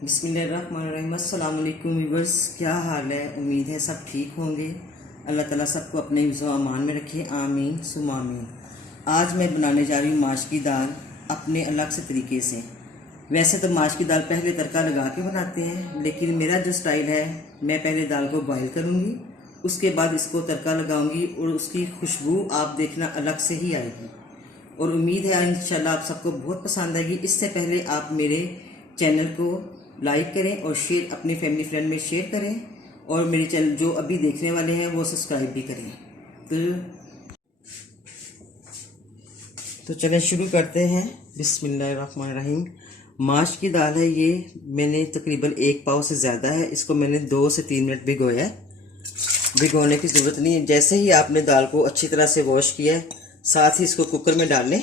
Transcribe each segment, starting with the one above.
बिस्मिल्लाहिर्रहमानिर्रहीम। अस्सलाम वालेकुम व्यूअर्स, क्या हाल है? उम्मीद है सब ठीक होंगे। अल्लाह ताला सबको अपने हिफ्ज़ व अमान में रखे, आमीन सुम्मा आमीन। आज मैं बनाने जा रही हूँ माश की दाल अपने अलग से तरीके से। वैसे तो माश की दाल पहले तड़का लगा के बनाते हैं, लेकिन मेरा जो स्टाइल है, मैं पहले दाल को बॉयल करूँगी, उसके बाद इसको तड़का लगाऊंगी और उसकी खुशबू आप देखना अलग से ही आएगी। और उम्मीद है इंशाल्लाह आप सबको बहुत पसंद आएगी। इससे पहले आप मेरे चैनल को लाइक करें और शेयर अपनी फैमिली फ्रेंड में शेयर करें, और मेरे चैनल जो अभी देखने वाले हैं वो सब्सक्राइब भी करें। तो चलें शुरू करते हैं। बिस्मिल्लाहिर्रहमानिर्रहीम। माश की दाल है, ये मैंने तकरीबन 1 पाव से ज़्यादा है। इसको मैंने 2 से 3 मिनट भिगोया है। भिगोने की ज़रूरत नहीं है। जैसे ही आपने दाल को अच्छी तरह से वॉश किया है, साथ ही इसको कुकर में डाल लें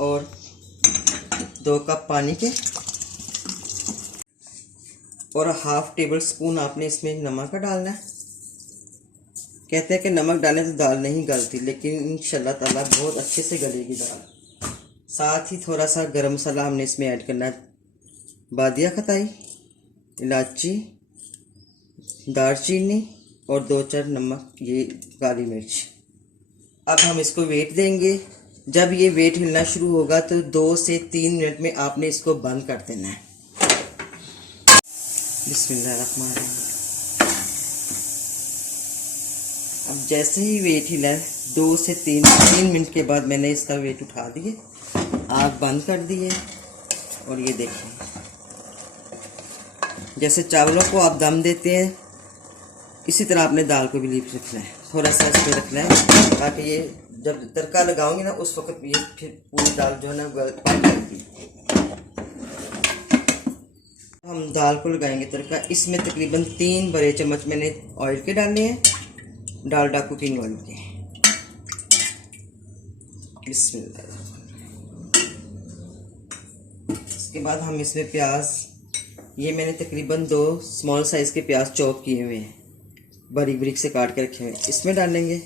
और 2 कप पानी के और ½ टेबल स्पून आपने इसमें नमक का डालना है। कहते हैं कि नमक डालने से दाल नहीं गलती, लेकिन इंशाल्लाह ताला बहुत अच्छे से गलेगी दाल। साथ ही थोड़ा सा गरम मसाला हमने इसमें ऐड करना है। बादिया खताई, इलायची, दालचीनी और 2-4 नमक, ये काली मिर्च। अब हम इसको वेट देंगे। जब ये वेट हिलना शुरू होगा तो 2 से 3 मिनट में आपने इसको बंद कर देना है। बिस्मिल्लाहिर्रहमानिर्रहीम। अब जैसे ही वेट हिला, 2 से 3 मिनट के बाद मैंने इसका वेट उठा दिए, आग बंद कर दिए। और ये देखिए, जैसे चावलों को आप दम देते हैं, इसी तरह आपने दाल को भी लीप रखना है। थोड़ा सा इस पर रखना है ताकि ये जब तड़का लगाऊंगी ना, उस वक्त ये फिर पूरी दाल जो है ना पक जाएगी। हम दाल को लगाएंगे तड़का। इसमें तकरीबन 3 बड़े चम्मच मैंने ऑयल के डालने हैं, डालडा कुकिंग ऑयल के। बिस्मिल्लाह। इसके बाद हम इसमें प्याज, ये मैंने तकरीबन 2 स्मॉल साइज के प्याज चॉप किए हुए हैं, बारीक बारीक से काट के रखे हुए, इसमें डालेंगे।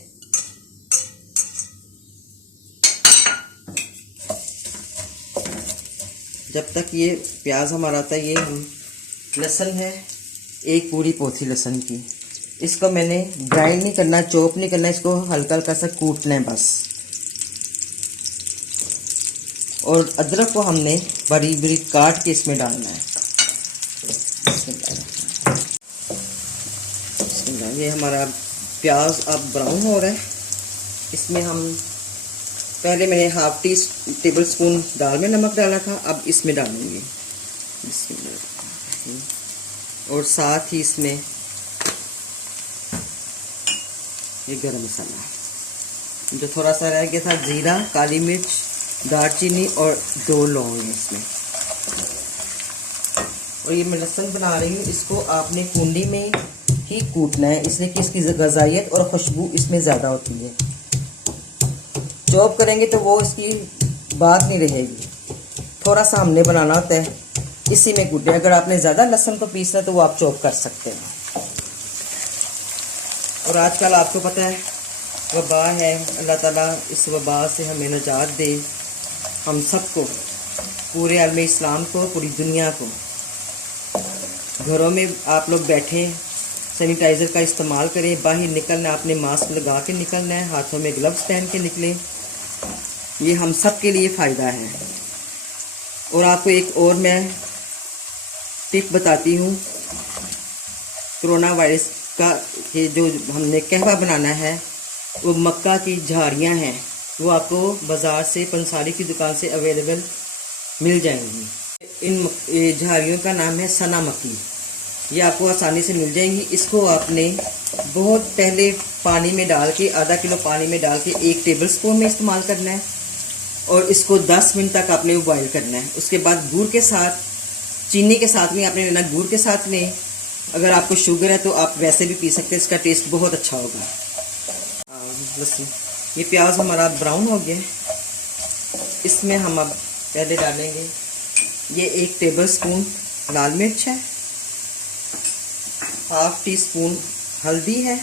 जब तक ये प्याज हमारा आता है, ये हम लहसुन है, 1 पूरी पोथी लहसुन की। इसको मैंने ग्राइंड नहीं करना, चॉप नहीं करना, इसको हल्का हल्का सा कूटना है बस। और अदरक को हमने बारीक बारीक काट के इसमें डालना है। ये हमारा प्याज अब ब्राउन हो रहा है। इसमें हम पहले मैंने ½ टेबल स्पून दाल में नमक डाला था, अब इसमें डालेंगे। और साथ ही इसमें ये गरम मसाला जो थोड़ा सा रह गया था, जीरा, काली मिर्च, दालचीनी और 2 लौंग इसमें। और ये मैं लहसुन बना रही हूँ, इसको आपने कुंडी में ही कूटना है, इसलिए कि इसकी गजाइत और खुशबू इसमें ज़्यादा होती है। चॉप करेंगे तो वो इसकी बात नहीं रहेगी। थोड़ा सा हमने बनाना होता है, इसी में कूटे। अगर आपने ज़्यादा लहसुन को पीसना तो वो आप चॉप कर सकते हैं। और आजकल आपको पता है वबा है, अल्लाह ताला इस वबा से हमें निजात दे, हम सबको, पूरे आलम इस्लाम को, पूरी दुनिया को। घरों में आप लोग बैठे सैनिटाइज़र का इस्तेमाल करें। बाहर निकलना आपने मास्क लगा के निकलना है, हाथों में ग्लव्स पहन के निकलें। ये हम सब के लिए फ़ायदा है। और आपको एक और मैं टिप बताती हूँ, कोरोना वायरस का ये जो हमने कहवा बनाना है, वो मक्का की झाड़ियाँ हैं, वो आपको बाज़ार से पंसारी की दुकान से अवेलेबल मिल जाएंगी। इन झाड़ियों का नाम है सना मक्की। ये आपको आसानी से मिल जाएंगी। इसको आपने बहुत पहले पानी में डाल के, ½ किलो पानी में डाल के 1 टेबल स्पून में इस्तेमाल करना है, और इसको 10 मिनट तक आपने बॉईल करना है। उसके बाद गुड़ के साथ, चीनी के साथ में आपने लेना, गुड़ के साथ में। अगर आपको शुगर है तो आप वैसे भी पी सकते हैं, इसका टेस्ट बहुत अच्छा होगा। बस ये प्याज हमारा ब्राउन हो गया है। इसमें हम अब पहले डालेंगे ये 1 टेबल स्पून लाल मिर्च है, ½ टीस्पून हल्दी है,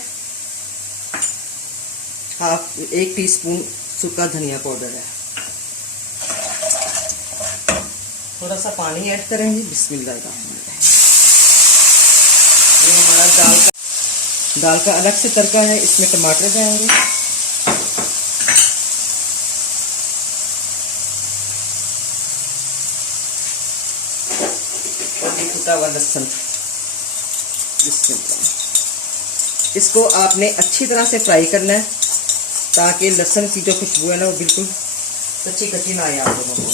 1 टीस्पून सूखा धनिया पाउडर है, थोड़ा सा पानी ऐड करेंगे। बिस्मिल्लाह। ये हमारा दाल का अलग से तड़का है। इसमें टमाटर जाएंगे, और ये कुटा हुआ लहसुन। इसको आपने अच्छी तरह से फ्राई करना है ताकि लहसुन की जो खुशबू है ना वो बिल्कुल कच्ची कच्ची ना आए आप लोगों को।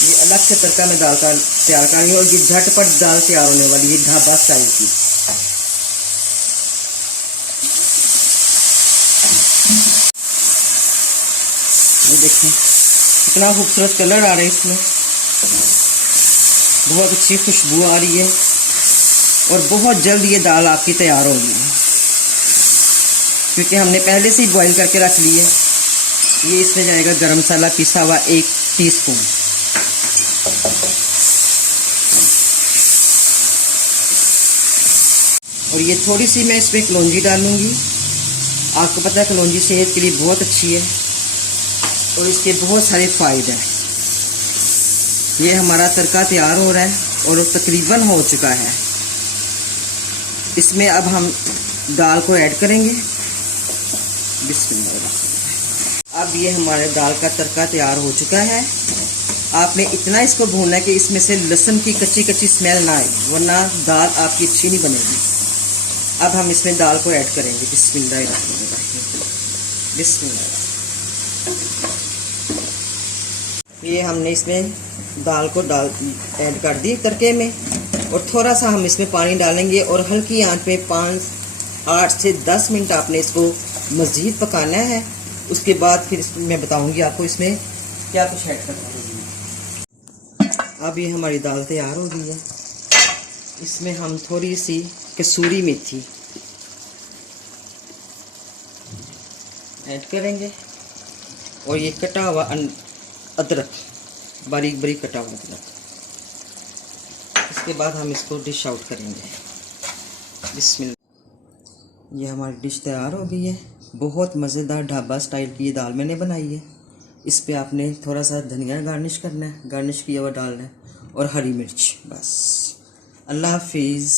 ये अलग से तड़का में दाल का तैयार करेंगे और ये झटपट दाल तैयार होने वाली है ढाबा स्टाइल की। ये देखें कितना खूबसूरत कलर आ रहा है इसमें, बहुत अच्छी खुशबू आ रही है और बहुत जल्द ये दाल आपकी तैयार होगी क्योंकि हमने पहले से ही बॉईल करके रख ली है। ये इसमें जाएगा गरम मसाला पिसा हुआ 1 टीस्पून। और ये थोड़ी सी मैं इसमें कलौंजी डालूंगी। आपको पता है कलौंजी सेहत के लिए बहुत अच्छी है और इसके बहुत सारे फ़ायदे हैं। ये हमारा तड़का तैयार हो रहा है और तकरीबन हो चुका है। इसमें अब हम दाल को ऐड करेंगे। बिस्मिल्लाह। अब ये हमारे दाल का तड़का तैयार हो चुका है। आपने इतना इसको भूनना है कि इसमें से लहसुन की कच्ची कच्ची स्मेल ना आए, वरना दाल आपकी अच्छी नहीं बनेगी। अब हम इसमें दाल को ऐड करेंगे। बिस्मिल्लाह। ये हमने इसमें दाल को ऐड कर दी तड़के में और थोड़ा सा हम इसमें पानी डालेंगे और हल्की आंच पे 8 से 10 मिनट आपने इसको मज़ीद पकाना है। उसके बाद फिर मैं बताऊंगी आपको इसमें क्या कुछ ऐड करना है। अब ये हमारी दाल तैयार हो गई है। इसमें हम थोड़ी सी कसूरी मेथी ऐड करेंगे और ये कटा हुआ अदरक, बारीक बारीक कटा हुआ अदरक। इसके बाद हम इसको डिश आउट करेंगे। बिस्मिल्लाह। ये हमारी डिश तैयार हो गई है। बहुत मज़ेदार ढाबा स्टाइल की ये दाल मैंने बनाई है। इस पे आपने थोड़ा सा धनिया गार्निश करना है, गार्निश किया हुआ डालना है और हरी मिर्च। बस। अल्लाह हाफिज़।